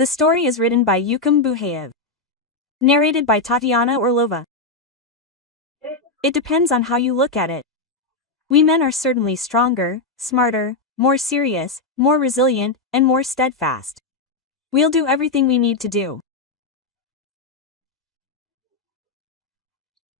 The story is written by Yukim Buhayev. Narrated by Tatiana Orlova. It depends on how you look at it. We men are certainly stronger, smarter, more serious, more resilient, and more steadfast. We'll do everything we need to do.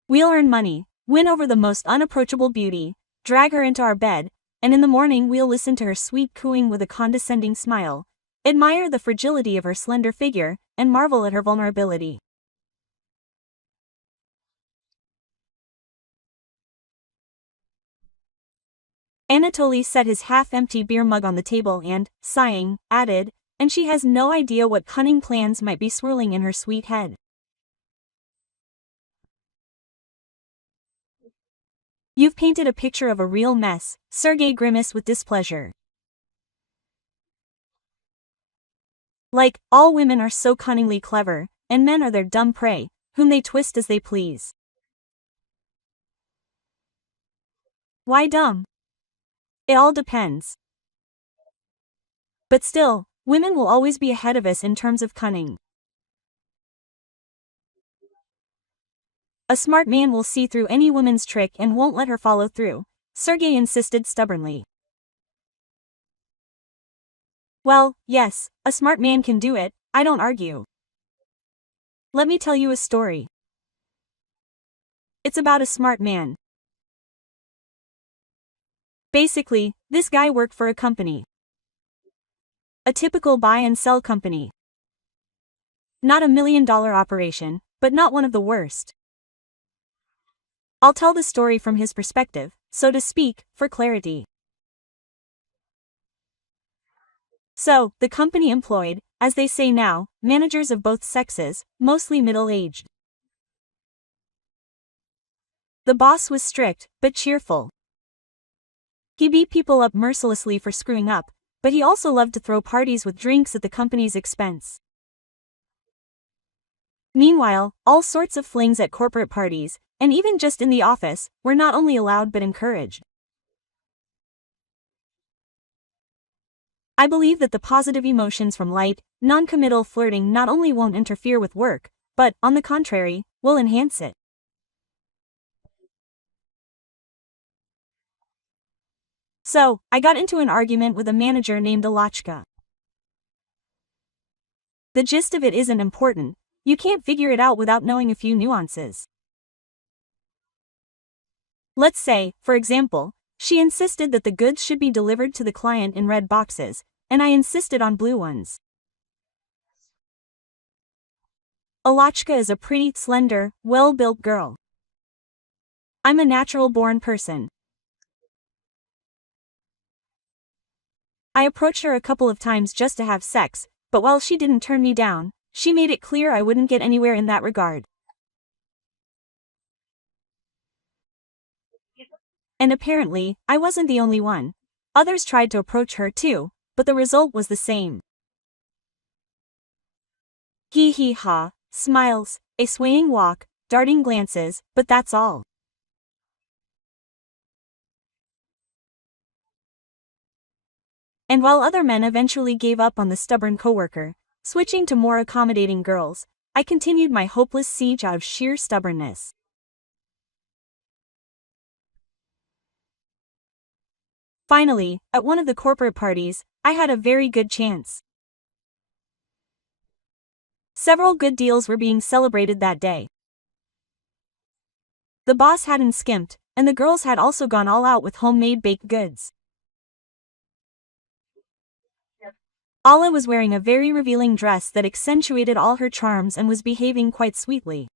We'll earn money, win over the most unapproachable beauty, drag her into our bed, and in the morning we'll listen to her sweet cooing with a condescending smile, admire the fragility of her slender figure, and marvel at her vulnerability. Anatoly set his half-empty beer mug on the table and, sighing, added, "And she has no idea what cunning plans might be swirling in her sweet head." You've painted a picture of a real mess, Sergei grimaced with displeasure. Like, all women are so cunningly clever, and men are their dumb prey, whom they twist as they please. Why dumb? It all depends. But still, women will always be ahead of us in terms of cunning. A smart man will see through any woman's trick and won't let her follow through, Sergei insisted stubbornly. Well, yes, a smart man can do it, I don't argue. Let me tell you a story. It's about a smart man. Basically, this guy worked for a company. A typical buy and sell company. Not $1 million operation, but not one of the worst. I'll tell the story from his perspective, so to speak, for clarity. So, the company employed, as they say now, managers of both sexes, mostly middle-aged. The boss was strict, but cheerful. He beat people up mercilessly for screwing up, but he also loved to throw parties with drinks at the company's expense. Meanwhile, all sorts of flings at corporate parties, and even just in the office, were not only allowed but encouraged. I believe that the positive emotions from light, non-committal flirting not only won't interfere with work, but, on the contrary, will enhance it. So, I got into an argument with a manager named Alachka. The gist of it isn't important, you can't figure it out without knowing a few nuances. Let's say, for example, she insisted that the goods should be delivered to the client in red boxes, and I insisted on blue ones. Alachka is a pretty, slender, well-built girl. I'm a natural-born person. I approached her a couple of times just to have sex, but while she didn't turn me down, she made it clear I wouldn't get anywhere in that regard. And apparently, I wasn't the only one. Others tried to approach her too, but the result was the same. Hee hee ha, smiles, a swaying walk, darting glances, but that's all. And while other men eventually gave up on the stubborn coworker, switching to more accommodating girls, I continued my hopeless siege out of sheer stubbornness. Finally, at one of the corporate parties, I had a very good chance. Several good deals were being celebrated that day. The boss hadn't skimped, and the girls had also gone all out with homemade baked goods. Alla was wearing a very revealing dress that accentuated all her charms and was behaving quite sweetly.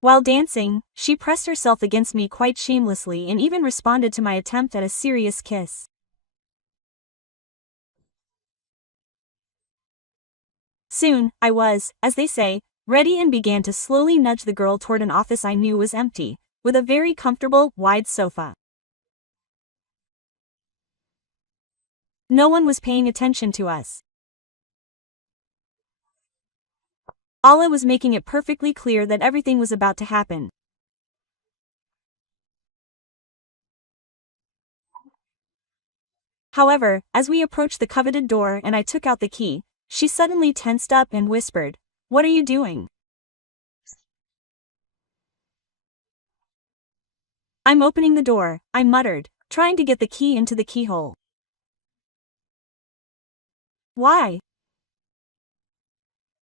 While dancing, she pressed herself against me quite shamelessly and even responded to my attempt at a serious kiss. Soon, I was, as they say, ready and began to slowly nudge the girl toward an office I knew was empty, with a very comfortable, wide sofa. No one was paying attention to us. Alla was making it perfectly clear that everything was about to happen. However, as we approached the coveted door and I took out the key, she suddenly tensed up and whispered, "What are you doing?" "I'm opening the door," I muttered, trying to get the key into the keyhole. "Why?"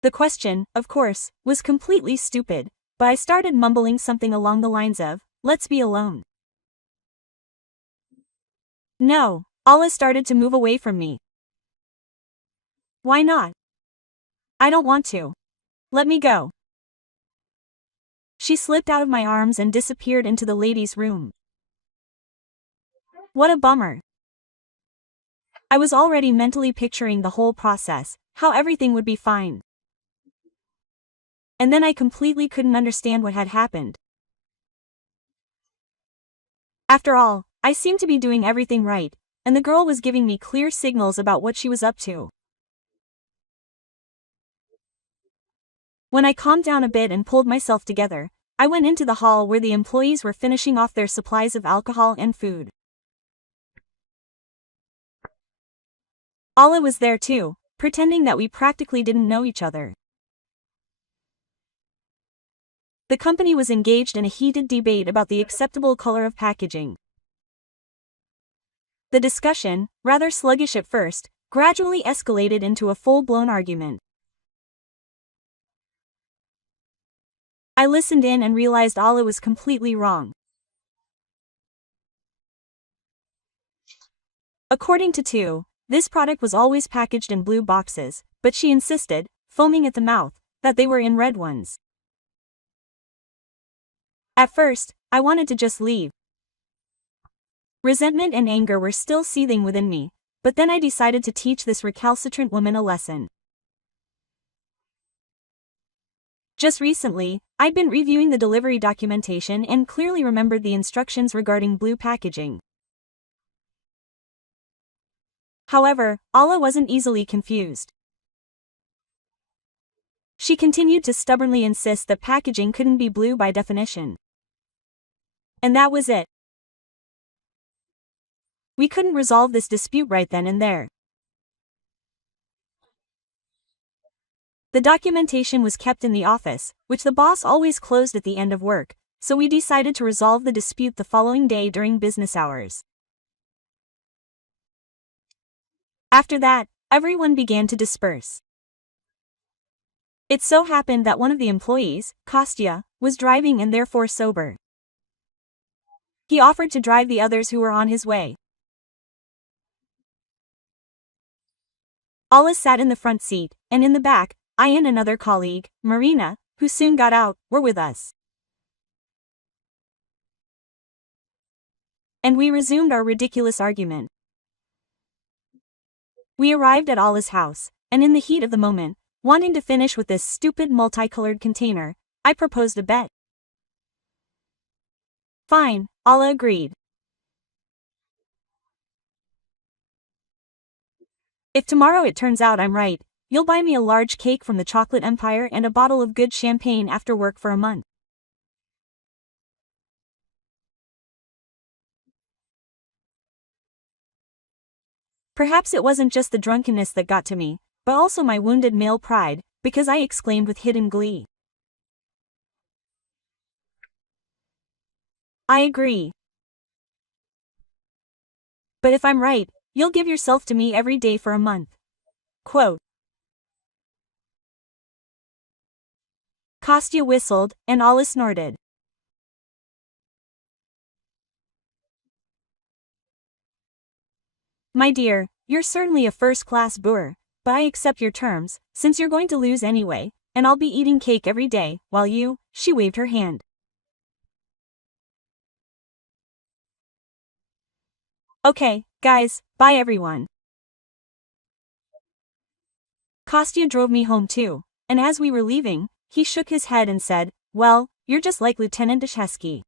The question, of course, was completely stupid, but I started mumbling something along the lines of, "Let's be alone." "No." Allah started to move away from me. "Why not?" "I don't want to. Let me go." She slipped out of my arms and disappeared into the ladies' room. What a bummer. I was already mentally picturing the whole process, how everything would be fine. And then I completely couldn't understand what had happened. After all, I seemed to be doing everything right, and the girl was giving me clear signals about what she was up to. When I calmed down a bit and pulled myself together, I went into the hall where the employees were finishing off their supplies of alcohol and food. Allah was there too, pretending that we practically didn't know each other. The company was engaged in a heated debate about the acceptable color of packaging. The discussion, rather sluggish at first, gradually escalated into a full-blown argument. I listened in and realized Allah was completely wrong. According to two, this product was always packaged in blue boxes, but she insisted, foaming at the mouth, that they were in red ones. At first, I wanted to just leave. Resentment and anger were still seething within me, but then I decided to teach this recalcitrant woman a lesson. Just recently, I'd been reviewing the delivery documentation and clearly remembered the instructions regarding blue packaging. However, Allah wasn't easily confused. She continued to stubbornly insist that packaging couldn't be blue by definition. And that was it. We couldn't resolve this dispute right then and there. The documentation was kept in the office, which the boss always closed at the end of work, so we decided to resolve the dispute the following day during business hours. After that, everyone began to disperse. It so happened that one of the employees, Kostya, was driving and therefore sober. He offered to drive the others who were on his way. Allah sat in the front seat, and in the back, I and another colleague, Marina, who soon got out, were with us. And we resumed our ridiculous argument. We arrived at Allah's house, and in the heat of the moment, wanting to finish with this stupid multicolored container, I proposed a bet. Fine, Allah agreed. If tomorrow it turns out I'm right, you'll buy me a large cake from the chocolate empire and a bottle of good champagne after work for a month. Perhaps it wasn't just the drunkenness that got to me, but also my wounded male pride, because I exclaimed with hidden glee. I agree. But if I'm right, you'll give yourself to me every day for a month. Quote. Kostya whistled, and Allah snorted. My dear, you're certainly a first-class boor, but I accept your terms, since you're going to lose anyway, and I'll be eating cake every day, while you, she waved her hand. Okay, guys, bye everyone. Kostya drove me home too, and as we were leaving, he shook his head and said, "Well, you're just like Lieutenant Dashesky.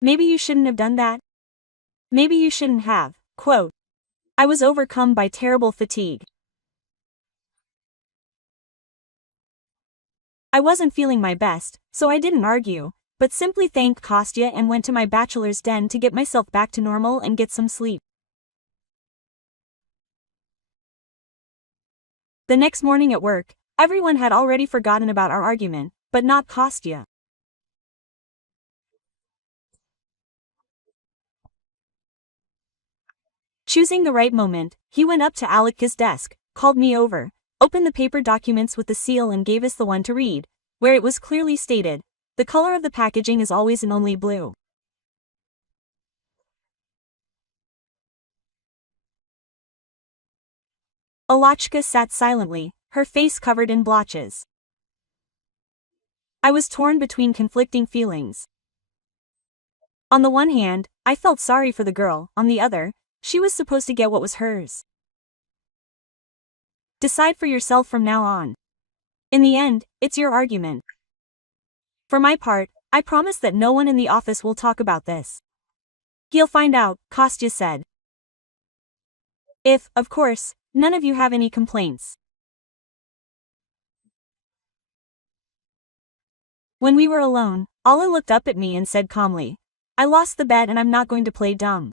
Maybe you shouldn't have done that. Maybe you shouldn't have." Quote. I was overcome by terrible fatigue. I wasn't feeling my best, so I didn't argue, but simply thanked Kostya and went to my bachelor's den to get myself back to normal and get some sleep. The next morning at work, everyone had already forgotten about our argument, but not Kostya. Choosing the right moment, he went up to Alex's desk, called me over, opened the paper documents with the seal and gave us the one to read, where it was clearly stated, the color of the packaging is always and only blue. Alachka sat silently, her face covered in blotches. I was torn between conflicting feelings. On the one hand, I felt sorry for the girl, on the other, she was supposed to get what was hers. Decide for yourself from now on. In the end, it's your argument. For my part, I promise that no one in the office will talk about this. He'll find out, Kostya said. If, of course, none of you have any complaints. When we were alone, Alla looked up at me and said calmly, I lost the bet and I'm not going to play dumb.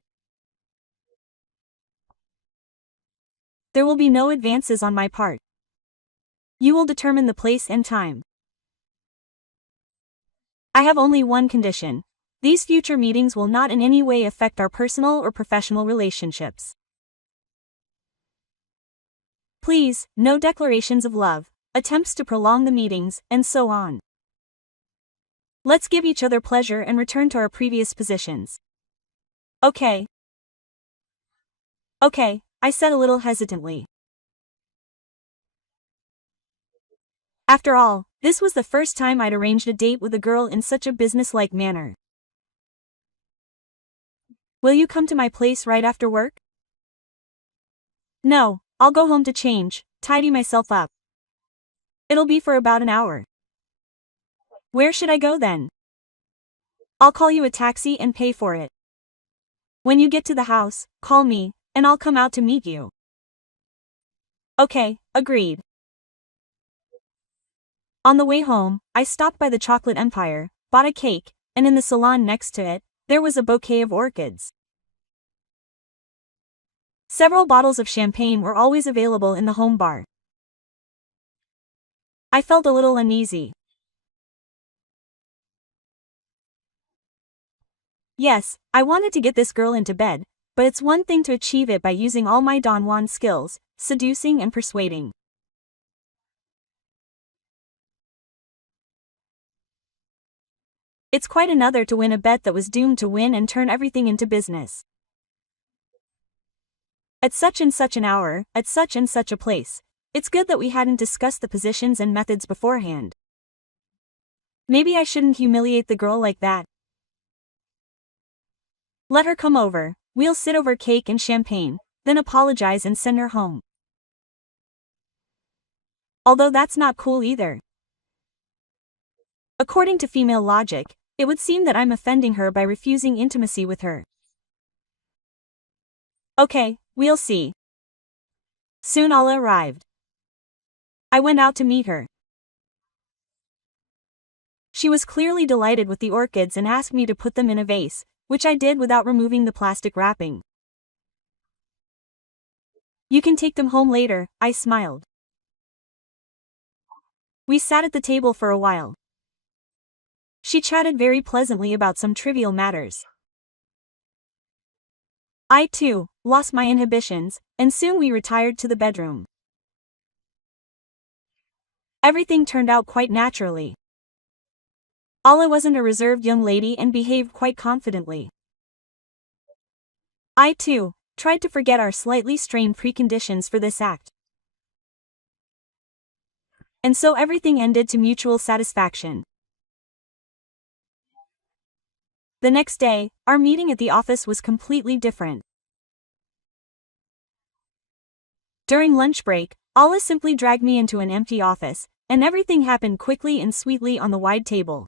There will be no advances on my part. You will determine the place and time. I have only one condition. These future meetings will not in any way affect our personal or professional relationships. Please, no declarations of love, attempts to prolong the meetings, and so on. Let's give each other pleasure and return to our previous positions. Okay. Okay, I said a little hesitantly. After all, this was the first time I'd arranged a date with a girl in such a businesslike manner. Will you come to my place right after work? No, I'll go home to change, tidy myself up. It'll be for about an hour. Where should I go then? I'll call you a taxi and pay for it. When you get to the house, call me, and I'll come out to meet you. Okay, agreed. On the way home, I stopped by the Chocolate Empire, bought a cake, and in the salon next to it, there was a bouquet of orchids. Several bottles of champagne were always available in the home bar. I felt a little uneasy. Yes, I wanted to get this girl into bed, but it's one thing to achieve it by using all my Don Juan skills, seducing and persuading. It's quite another to win a bet that was doomed to win and turn everything into business. At such and such an hour, at such and such a place. It's good that we hadn't discussed the positions and methods beforehand. Maybe I shouldn't humiliate the girl like that. Let her come over, we'll sit over cake and champagne, then apologize and send her home. Although that's not cool either. According to female logic, it would seem that I'm offending her by refusing intimacy with her. Okay, we'll see. Soon Alla arrived. I went out to meet her. She was clearly delighted with the orchids and asked me to put them in a vase, which I did without removing the plastic wrapping. You can take them home later, I smiled. We sat at the table for a while. She chatted very pleasantly about some trivial matters. I, too, lost my inhibitions, and soon we retired to the bedroom. Everything turned out quite naturally. Alla wasn't a reserved young lady and behaved quite confidently. I, too, tried to forget our slightly strained preconditions for this act. And so everything ended to mutual satisfaction. The next day, our meeting at the office was completely different. During lunch break, Alla simply dragged me into an empty office, and everything happened quickly and sweetly on the wide table.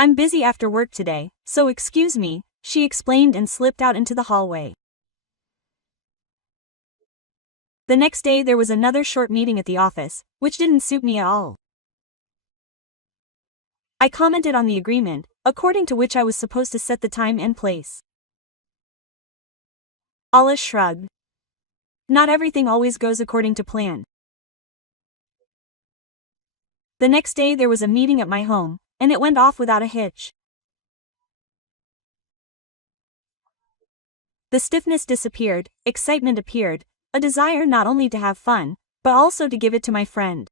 I'm busy after work today, so excuse me, she explained and slipped out into the hallway. The next day there was another short meeting at the office, which didn't suit me at all. I commented on the agreement, according to which I was supposed to set the time and place. Alla shrugged. not everything always goes according to plan. The next day there was a meeting at my home, and it went off without a hitch. The stiffness disappeared, excitement appeared, a desire not only to have fun, but also to give it to my friend.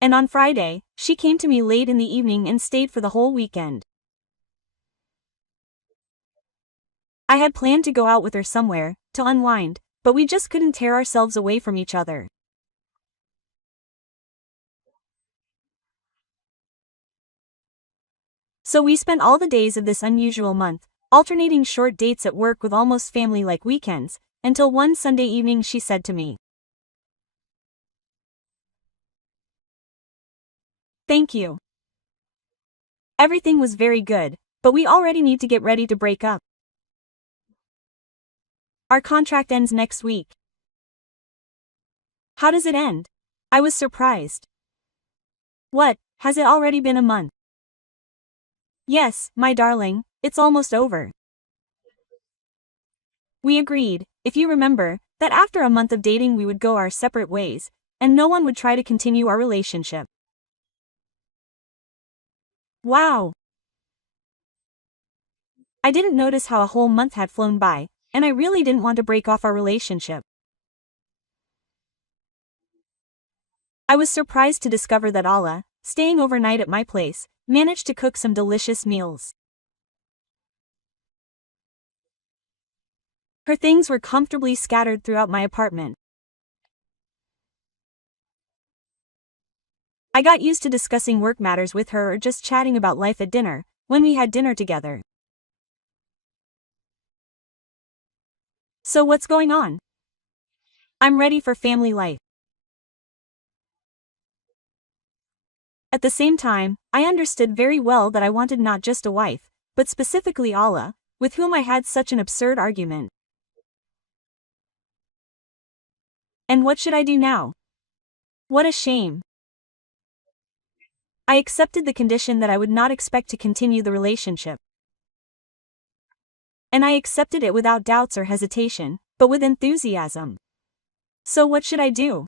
And on Friday, she came to me late in the evening and stayed for the whole weekend. I had planned to go out with her somewhere, to unwind, but we just couldn't tear ourselves away from each other. So we spent all the days of this unusual month, alternating short dates at work with almost family-like weekends, until one Sunday evening she said to me, "Thank you. Everything was very good, but we already need to get ready to break up. Our contract ends next week." "How does it end?" I was surprised. "What, has it already been a month?" "Yes, my darling, it's almost over." We agreed, if you remember, that after a month of dating we would go our separate ways, and no one would try to continue our relationship. Wow! I didn't notice how a whole month had flown by, and I really didn't want to break off our relationship. I was surprised to discover that Allah, staying overnight at my place, managed to cook some delicious meals. Her things were comfortably scattered throughout my apartment. I got used to discussing work matters with her or just chatting about life at dinner, when we had dinner together. "So what's going on?" "I'm ready for family life." At the same time, I understood very well that I wanted not just a wife, but specifically Allah, with whom I had such an absurd argument. And what should I do now? What a shame. I accepted the condition that I would not expect to continue the relationship. And I accepted it without doubts or hesitation, but with enthusiasm. So what should I do?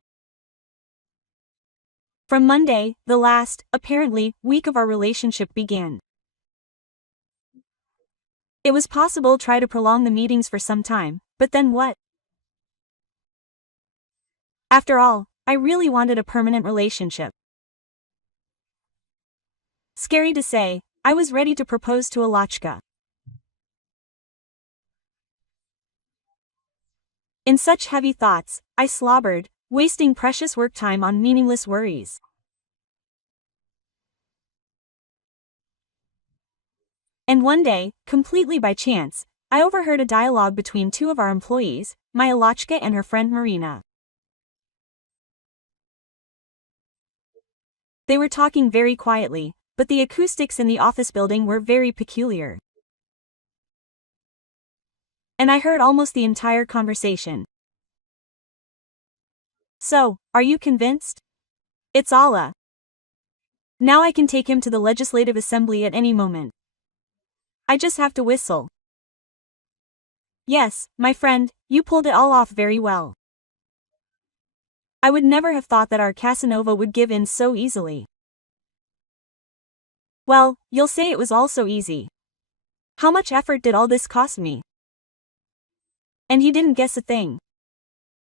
From Monday, the last, apparently, week of our relationship began. It was possible to try to prolong the meetings for some time, but then what? After all, I really wanted a permanent relationship. Scary to say, I was ready to propose to Alachka. In such heavy thoughts, I slobbered, wasting precious work time on meaningless worries. And one day, completely by chance, I overheard a dialogue between two of our employees, my Alachka and her friend Marina. They were talking very quietly, but the acoustics in the office building were very peculiar. And I heard almost the entire conversation. "So, are you convinced?" "It's Allah. Now I can take him to the Legislative Assembly at any moment. I just have to whistle." "Yes, my friend, you pulled it all off very well. I would never have thought that our Casanova would give in so easily." "Well, you'll say it was all so easy. How much effort did all this cost me?" And he didn't guess a thing.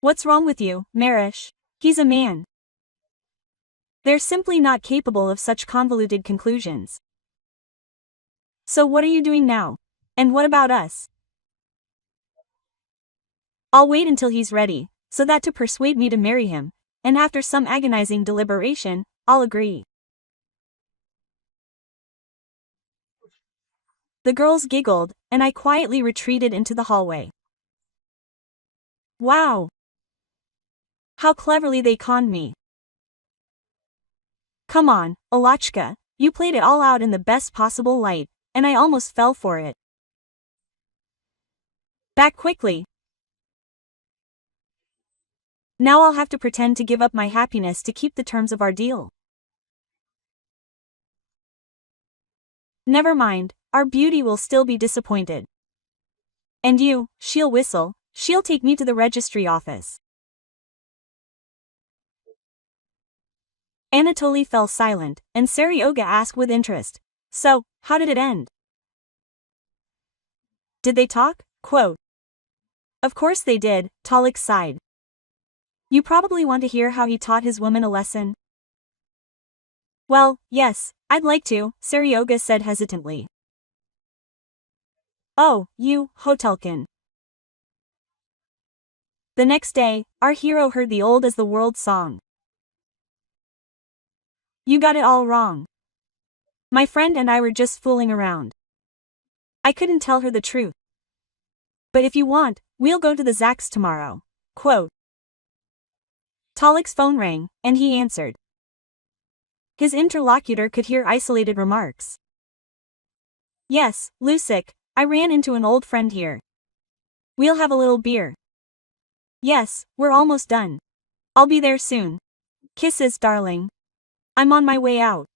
What's wrong with you, Marish? He's a man. They're simply not capable of such convoluted conclusions. So what are you doing now? And what about us? I'll wait until he's ready, so that to persuade me to marry him, and after some agonizing deliberation, I'll agree. The girls giggled, and I quietly retreated into the hallway. Wow! How cleverly they conned me. Come on, Alachka, you played it all out in the best possible light, and I almost fell for it. Back quickly. Now I'll have to pretend to give up my happiness to keep the terms of our deal. Never mind, our beauty will still be disappointed. And you, she'll whistle, she'll take me to the registry office. Anatoly fell silent, and Seryoga asked with interest, so, how did it end? Did they talk? Quote. Of course they did, Talik sighed. You probably want to hear how he taught his woman a lesson? Well, yes, I'd like to, Seryoga said hesitantly. Oh, you, Hotelkin. The next day, our hero heard the old as the world song. You got it all wrong. My friend and I were just fooling around. I couldn't tell her the truth. But if you want, we'll go to the Zaks tomorrow. Quote. Talik's phone rang, and he answered. His interlocutor could hear isolated remarks. Yes, Lusik, I ran into an old friend here. We'll have a little beer. Yes, we're almost done. I'll be there soon. Kisses, darling. I'm on my way out.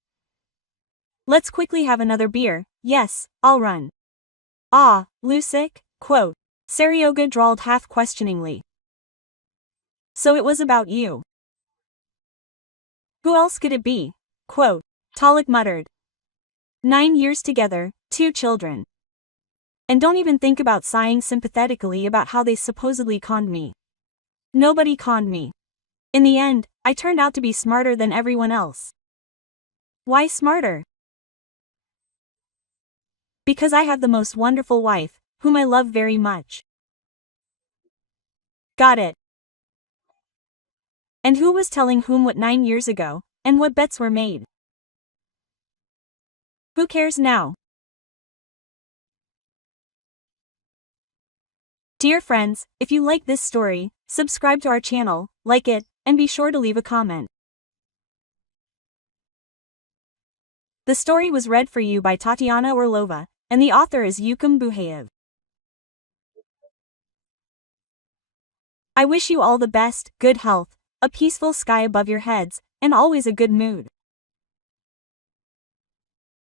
Let's quickly have another beer. Yes, I'll run. Ah, Lusik, quote. Seryoga drawled half questioningly. So it was about you. Who else could it be? Quote. Talik muttered. 9 years together, 2 children. And don't even think about sighing sympathetically about how they supposedly conned me. Nobody conned me. In the end, I turned out to be smarter than everyone else. Why smarter? Because I have the most wonderful wife, whom I love very much. Got it. And who was telling whom what 9 years ago, and what bets were made? Who cares now? Dear friends, if you like this story, subscribe to our channel, like it, and be sure to leave a comment. The story was read for you by Tatiana Orlova, and the author is Yukum Buhayev. I wish you all the best, good health, a peaceful sky above your heads, and always a good mood.